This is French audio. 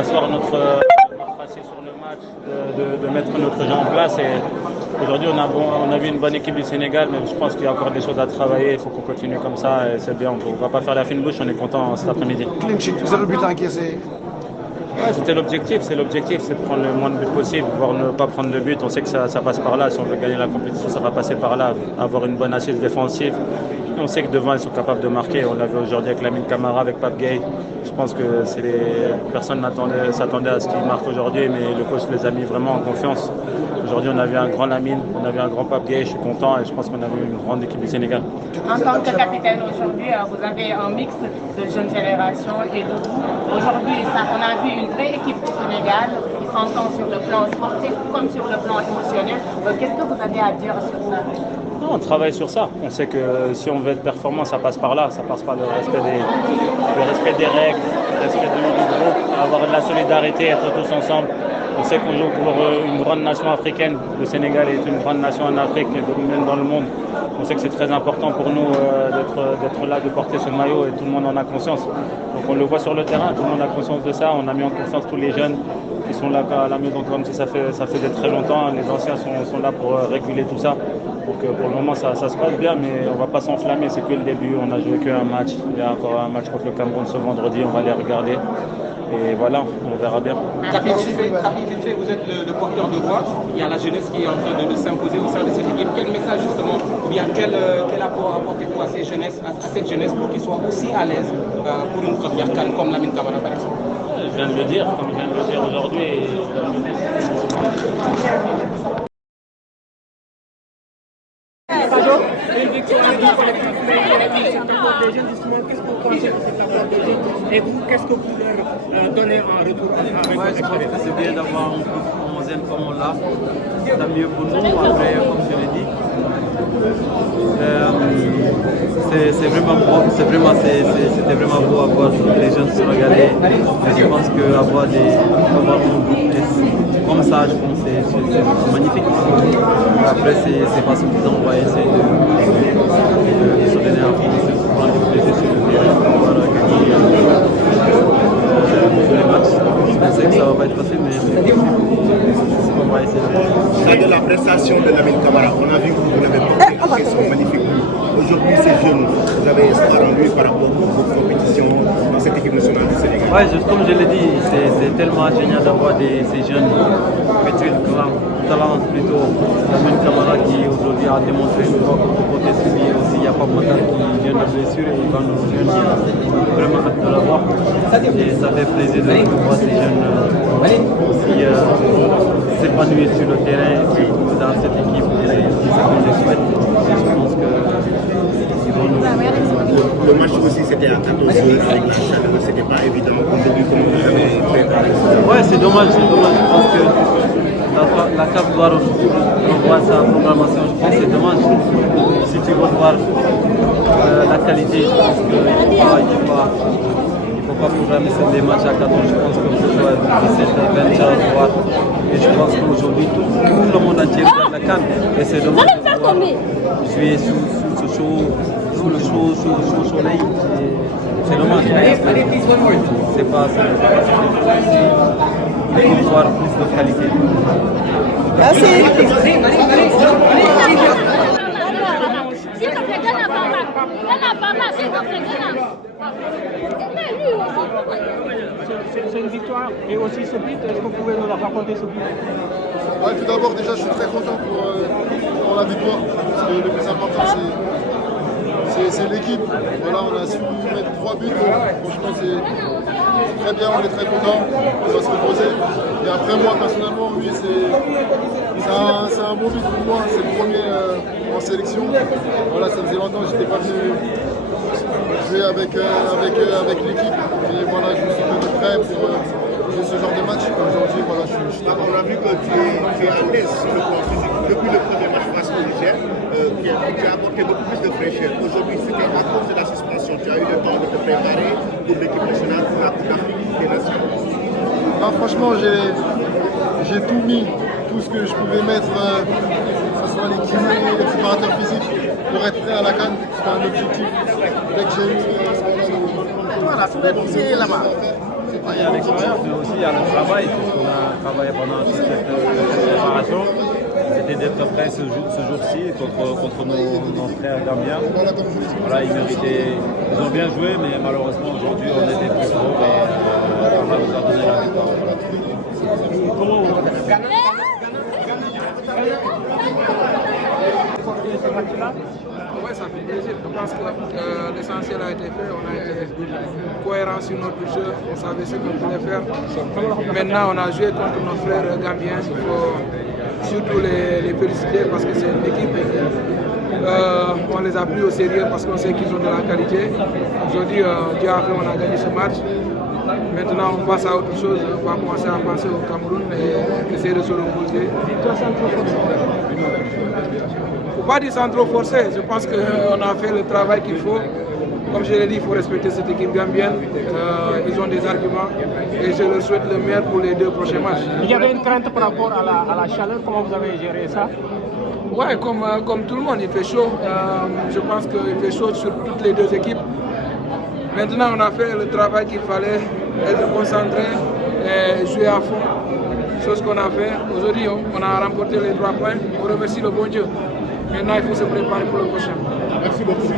d'asseoir notre tracé sur le match, de mettre notre jeu en place. Et aujourd'hui, on a vu une bonne équipe du Sénégal, mais je pense qu'il y a encore des choses à travailler. Il faut qu'on continue comme ça et c'est bien. On ne va pas faire la fine bouche, on est content cet après-midi. Vous avez le but encaissé. Ouais, c'était l'objectif, c'est de prendre le moins de buts possible, voire ne pas prendre de but. On sait que ça passe par là, si on veut gagner la compétition, ça va passer par là, avoir une bonne assise défensive. Et on sait que devant, ils sont capables de marquer. On l'a vu aujourd'hui avec Lamine Camara, avec Pape Gueye. Je pense que personne ne s'attendait à ce qu'ils marquent aujourd'hui, mais le coach les a mis vraiment en confiance. Aujourd'hui, on a vu un grand Lamine, on a vu un grand Pape Gueye, je suis content et je pense qu'on a vu une grande équipe du Sénégal. En tant que capitaine aujourd'hui, vous avez un mix de jeune génération et de vous. Aujourd'hui, on a vu une vraie équipe du Sénégal qui s'entend sur le plan sportif comme sur le plan émotionnel. Qu'est-ce que vous avez à dire sur ça? Non, on travaille sur ça. On sait que si on veut être performant, ça passe par là. Ça passe par le respect des règles, le respect du groupe, avoir de la solidarité, être tous ensemble. On sait qu'on joue pour une grande nation africaine. Le Sénégal est une grande nation en Afrique, même dans le monde. On sait que c'est très important pour nous d'être là, de porter ce maillot et tout le monde en a conscience. Donc on le voit sur le terrain, tout le monde a conscience de ça. On a mis en confiance tous les jeunes qui sont là à la maison comme si ça fait très longtemps. Les anciens sont là pour réguler tout ça. Donc pour le moment ça se passe bien, mais on ne va pas s'enflammer, c'est que le début. On a joué qu'un match. Il y a encore un match contre le Cameroun ce vendredi, on va les regarder. Et voilà, on verra bien. Tapis, vous êtes le porteur de voix. Il y a la jeunesse qui est en train de s'imposer au sein de cette équipe. Quel message justement, ou bien quel apport apportez-vous à cette jeunesse pour qu'ils soient aussi à l'aise pour une première CAN comme Lamine Camara par exemple? Je viens de le dire, comme je viens de le dire aujourd'hui. Une victoire des jeunes, justement, qu'est-ce que vous pensez de cet apport des jeunes? Et vous, qu'est-ce que vous leur donnez en retour avec votre expérience? Je pense que c'est bien d'avoir un groupe homogène comme on l'a. C'est mieux pour nous, après, comme je l'ai dit. C'était vraiment beau à voir les jeunes se regarder. Et je pense qu'avoir un groupe comme ça, je pense que c'est magnifique. Après, c'est pas suffisant, on va essayer de se donner un fond, de prendre du plaisir sur le terrain, pour pouvoir gagner tous les matchs. Je sais que ça va pas être facile, mais on va essayer. De la prestation de Lamine Camara, on a vu que vous l'avez porté, c'est magnifique. Aujourd'hui, ces jeunes, vous avez espoir en lui par rapport aux compétitions dans cette équipe nationale du Sénégal. Oui, comme je l'ai dit, c'est tellement génial d'avoir ces jeunes petits talents plutôt. Lamine Camara qui aujourd'hui a démontré une fois qu'on peut porter sur lui aussi. Il y a pas Matar qui vient de blessure et il va nous rejoindre. Vraiment hâte de l'avoir. Et ça fait plaisir de voir ces jeunes aussi s'épanouir sur le terrain et surtout dans cette équipe. C'est ce qu'on les souhaite. Je pense que le match aussi c'était à 14h avec la Chine, c'était pas évident aujourd'hui comme vous avez préparé. Ouais, c'est dommage, je pense que la CAF doit revoir sa programmation, je pense que c'est dommage. Si tu veux voir la qualité, je pense qu'il ne faut pas programmer des matchs à 14, je pense qu'il faut jouer à 17, 20 heures, voire. Et je pense qu'aujourd'hui tout le monde entier regarde la CAN et c'est dommage de pouvoir jouer sous le soleil. C'est dommage. C'est pas il faut voir plus de qualité. C'est une victoire et aussi ce but, est-ce que vous pouvez nous raconter ce but? Ouais, tout d'abord, déjà, je suis très content pour la victoire. Parce que le plus important, c'est l'équipe. Voilà, on a su mettre 3 buts. Franchement, c'est très bien, on est très content. On va se reposer. Et après, moi, personnellement, oui, c'est un bon but pour moi. C'est le premier en sélection. Voilà, ça faisait longtemps que je n'étais pas venu jouer avec l'équipe. Et voilà, je me suis tenu prêt pour jouer ce genre de match. Aujourd'hui, voilà, je suis très content. On a vu que tu es à l'aise sur le plan physique. Depuis le premier match face au Niger, tu as apporté beaucoup plus de fraîcheur. Aujourd'hui, c'était à cause de la suspension. Tu as eu le temps de te préparer pour l'équipe nationale, pour la Coupe d'Afrique des Nations. Ah, franchement, j'ai tout mis, tout ce que je pouvais mettre, que ce soit les kinés, les préparateurs physiques, pour être prêt à la CAN. C'était un objectif. Dès que j'ai eu voilà, tous les dossiers là-bas. Il y a l'expérience, mais aussi il y a le travail. C'est ce qu'on a travaillé pendant toute cette préparation. C'était d'être prêt ce jour-ci contre nos frères gambiens. Voilà, ils méritaient, ils ont bien joué, mais malheureusement aujourd'hui on était plus forts et on va nous a donné la victoire. Comment vous regardez ce match-là? Oui, ça fait plaisir. Je pense que l'essentiel a été fait. On a été cohérent sur notre jeu. On savait ce qu'on voulait faire. Maintenant, on a joué contre nos frères gambiens. Il faut surtout les féliciter parce que c'est une équipe. On les a pris au sérieux parce qu'on sait qu'ils ont de la qualité. Aujourd'hui, Dieu a fait, on a gagné ce match. Maintenant, on passe à autre chose. On va commencer à penser au Cameroun et essayer de se reposer. Il ne faut pas dire sans trop forcer. Je pense qu'on a fait le travail qu'il faut. Comme je l'ai dit, il faut respecter cette équipe gambienne. Ils ont des arguments et je leur souhaite le meilleur pour les 2 prochains matchs. Il y avait une crainte par rapport à la chaleur. Comment vous avez géré ça? Ouais, comme tout le monde, il fait chaud. Je pense qu'il fait chaud sur toutes les 2 équipes. Maintenant, on a fait le travail qu'il fallait, être concentré et jouer à fond. Chose qu'on a fait. Aujourd'hui, on a remporté les 3 points. On remercie le bon Dieu. Maintenant, il faut se préparer pour le prochain. Merci beaucoup.